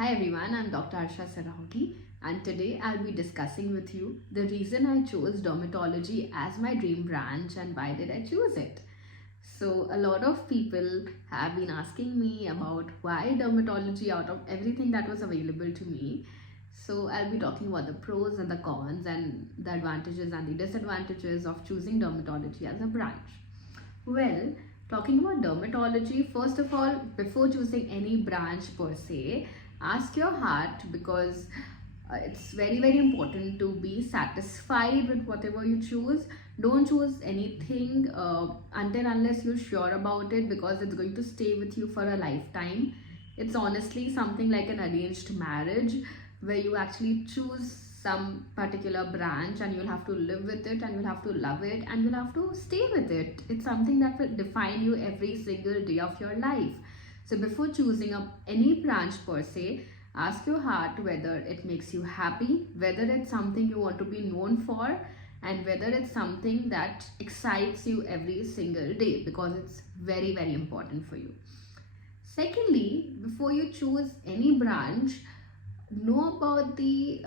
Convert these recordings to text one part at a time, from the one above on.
Hi everyone, I'm Dr. and today I'll be discussing with you the reason I chose dermatology as my dream branch and why did I choose it. So a lot of people have been asking me about why dermatology out of everything that was available to me. So I'll be talking about the pros and the cons and the advantages and the disadvantages of choosing dermatology as a branch. Well, talking about dermatology, first of all, before choosing any branch per se, ask your heart because it's very important to be satisfied with whatever you choose. Don't choose anything until unless you're sure about it, because it's going to stay with you for a lifetime. It's honestly something like an arranged marriage where you actually choose some particular branch and you'll have to live with it and you'll have to love it and you'll have to stay with it. It's something that will define you every single day of your life. So before choosing any branch per se, ask your heart whether it makes you happy, whether it's something you want to be known for, and whether it's something that excites you every single day, because it's very important for you. Secondly, before you choose any branch, know about the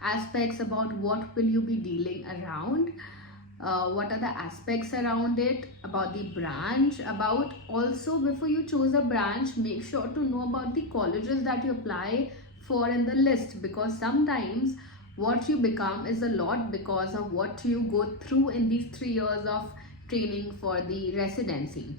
aspects about what will you be dealing around, what are the aspects around it, about the branch, about also before you choose a branch, make sure to know about the colleges that you apply for in the list, because sometimes what you become is a lot because of what you go through in these 3 years of training for the residency.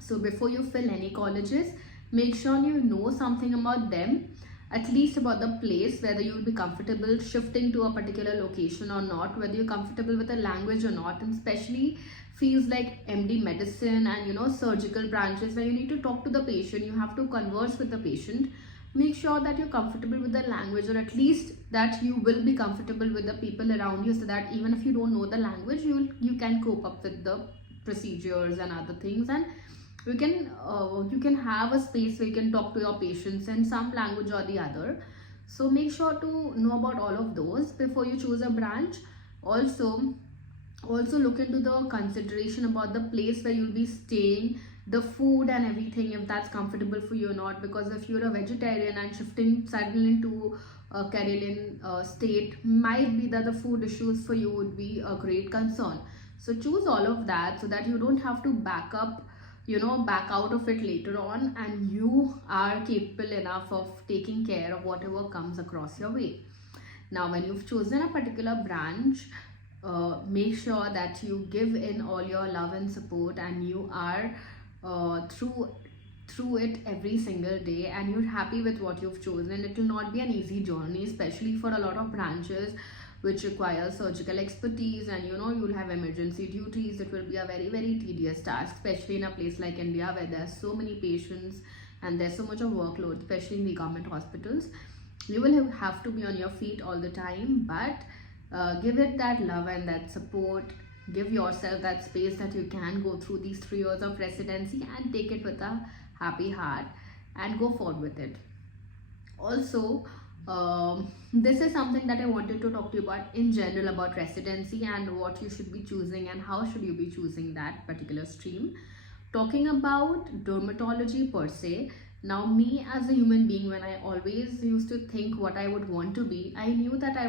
So before you fill any colleges, make sure you know something about them, at least about the place, whether you will be comfortable shifting to a particular location or not, whether you're comfortable with the language or not, and especially fields like MD medicine and surgical branches where you need to talk to the patient, you have to converse with the patient. Make sure that you're comfortable with the language, or at least that you will be comfortable with the people around you, so that even if you don't know the language, you can cope up with the procedures and other things, and you can have a space where you can talk to your patients in some language or the other. So make sure to know about all of those before you choose a branch. Also look into the consideration about the place where you'll be staying, the food and everything, if that's comfortable for you or not, because if you're a vegetarian and shifting suddenly into a Karelian state, might be that the food issues for you would be a great concern. So choose all of that so that you don't have to back out of it later on, and you are capable enough of taking care of whatever comes across your way. Now, when you've chosen a particular branch, make sure that you give in all your love and support, and you are through it every single day, and you're happy with what you've chosen. It will not be an easy journey, especially for a lot of branches which require surgical expertise, and you'll have emergency duties. It will be a very tedious task, especially in a place like India where there's so many patients and there's so much of workload, especially in the government hospitals. You will have to be on your feet all the time, but give it that love and that support. Give yourself that space that you can go through these 3 years of residency and take it with a happy heart and go forward with it. Also, this is something that I wanted to talk to you about in general, about residency and what you should be choosing and how should you be choosing that particular stream. Talking about dermatology per se, now me as a human being, when I always used to think what I would want to be, I knew that I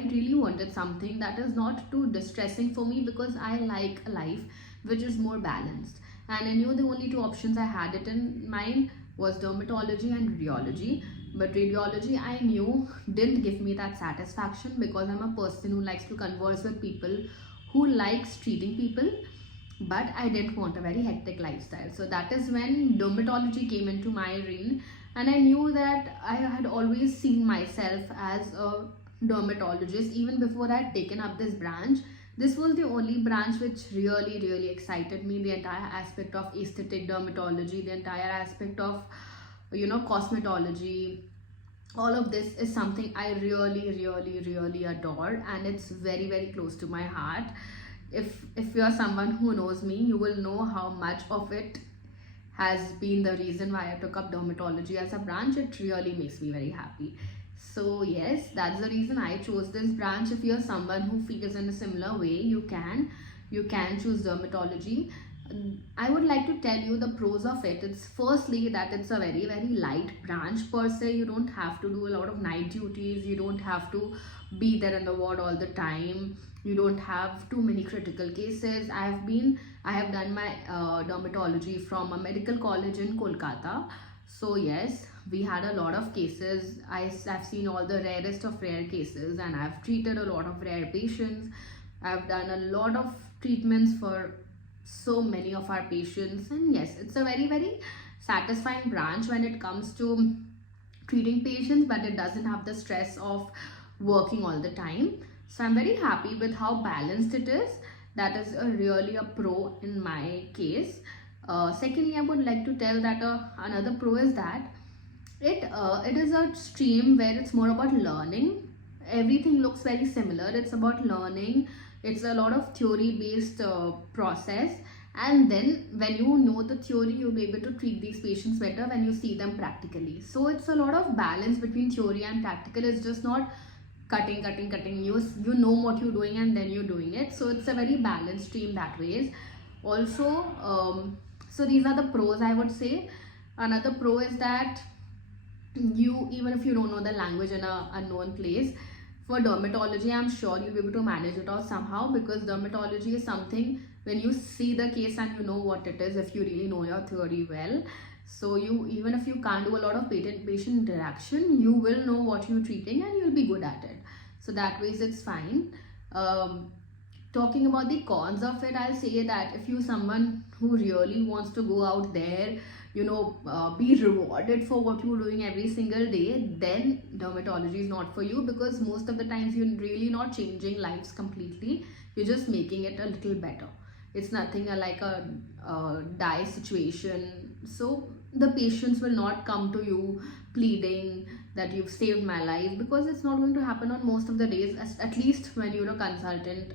really wanted something that is not too distressing for me, because I like a life which is more balanced, and I knew the only 2 options I had it in mind was dermatology and radiology. But radiology, I knew, didn't give me that satisfaction, because I'm a person who likes to converse with people, who likes treating people, but I didn't want a very hectic lifestyle. So that is when dermatology came into my reign, and I knew that I had always seen myself as a dermatologist. Even before I had taken up this branch, this was the only branch which really excited me. The entire aspect of aesthetic dermatology, the entire aspect of cosmetology, all of this is something I really adore, and it's very close to my heart. If you're someone who knows me, you will know how much of it has been the reason why I took up dermatology as a branch. It really makes me very happy. So yes, that's the reason I chose this branch. If you're someone who feels in a similar way, you can choose dermatology. I would like to tell you the pros of it. It's firstly that it's a very very light branch per se. You don't have to do a lot of night duties. You don't have to be there in the ward all the time. You don't have too many critical cases. I have done my dermatology from a medical college in Kolkata. So yes, we had a lot of cases. Have seen all the rarest of rare cases, and I've treated a lot of rare patients. I've done a lot of treatments for so many of our patients, and yes, it's a very very satisfying branch when it comes to treating patients, but it doesn't have the stress of working all the time. So I'm very happy with how balanced it is. That is really a pro in my case. Secondly, I would like to tell that another pro is that it is a stream where it's more about learning. Everything looks very similar. It's about learning. It's a lot of theory based process, and then when you know the theory, you'll be able to treat these patients better when you see them practically. So it's a lot of balance between theory and practical. It's just not cutting. You know what you're doing and then you're doing it. So it's a very balanced stream that ways. Also, so these are the pros, I would say. Another pro is that you, even if you don't know the language in a unknown place, for dermatology I'm sure you'll be able to manage it out somehow, because dermatology is something when you see the case and you know what it is, if you really know your theory well. So you, even if you can't do a lot of patient interaction, you will know what you're treating and you'll be good at it. So that ways it's fine. Talking about the cons of it, I'll say that if you're someone who really wants to go out there, be rewarded for what you're doing every single day, then dermatology is not for you, because most of the times you're really not changing lives completely. You're just making it a little better. It's nothing like a die situation. So the patients will not come to you pleading that you've saved my life, because it's not going to happen on most of the days, at least when you're a consultant.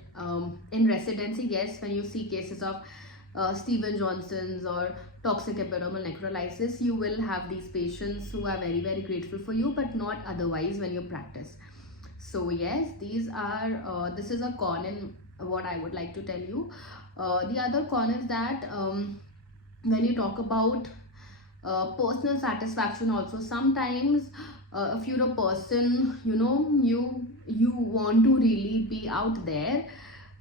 In residency, yes, when you see cases of Steven Johnson's or toxic epidermal necrolysis, you will have these patients who are very very grateful for you, but not otherwise when you practice. So yes, these are this is a con in what I would like to tell you. The other con is that when you talk about personal satisfaction also, sometimes if you're a person, you want to really be out there,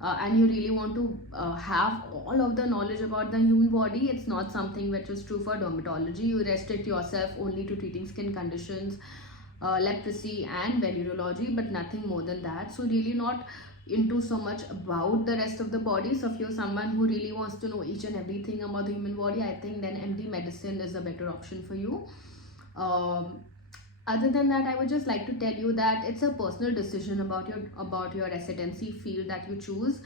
and you really want to have all of the knowledge about the human body. It's not something which is true for dermatology. You restrict yourself only to treating skin conditions, leprosy and venereology, but nothing more than that. So really not into so much about the rest of the body. So if you're someone who really wants to know each and everything about the human body, I think then MD medicine is a better option for you. Other than that, I would just like to tell you that it's a personal decision about your residency field that you choose.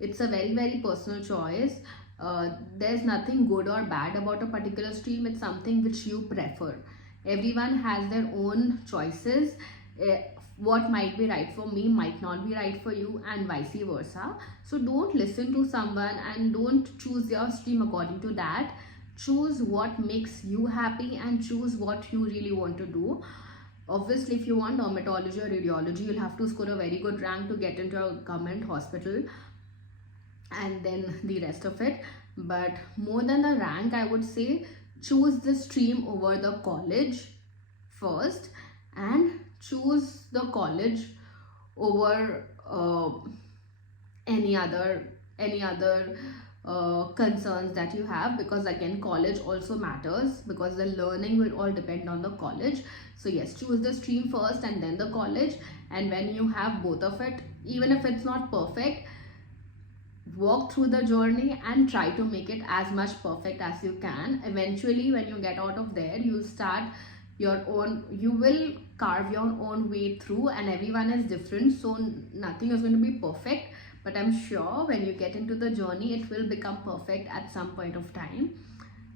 It's a very very personal choice. There's nothing good or bad about a particular stream. It's something which you prefer. Everyone has their own choices. What might be right for me might not be right for you, and vice versa. So don't listen to someone and don't choose your stream according to that. Choose what makes you happy and choose what you really want to do. Obviously, if you want dermatology or radiology, you'll have to score a very good rank to get into a government hospital, and then the rest of it. But more than the rank, I would say choose the stream over the college first, and choose the college over any other concerns that you have, because again college also matters, because the learning will all depend on the college. So yes, choose the stream first and then the college, and when you have both of it, even if it's not perfect, walk through the journey and try to make it as much perfect as you can. Eventually when you get out of there, you start your own, you will carve your own way through, and everyone is different, so nothing is going to be perfect. But I'm sure when you get into the journey, it will become perfect at some point of time.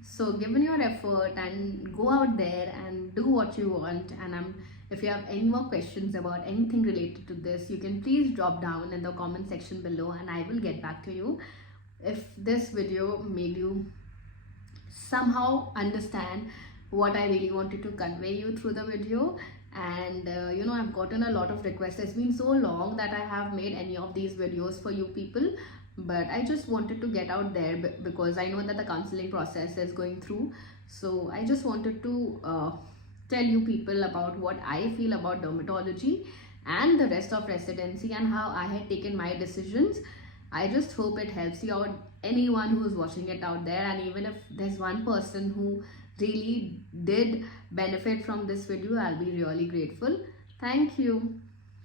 So given your effort and go out there and do what you want. And if you have any more questions about anything related to this, you can please drop down in the comment section below and I will get back to you. If this video made you somehow understand what I really wanted to convey you through the video, and I've gotten a lot of requests. It's been so long that I have made any of these videos for you people, but I just wanted to get out there because I know that the counseling process is going through. So I just wanted to tell you people about what I feel about dermatology and the rest of residency and how I had taken my decisions. I just hope it helps you out, anyone who's watching it out there, and even if there's one person who really did benefit from this video, I'll be really grateful. Thank you.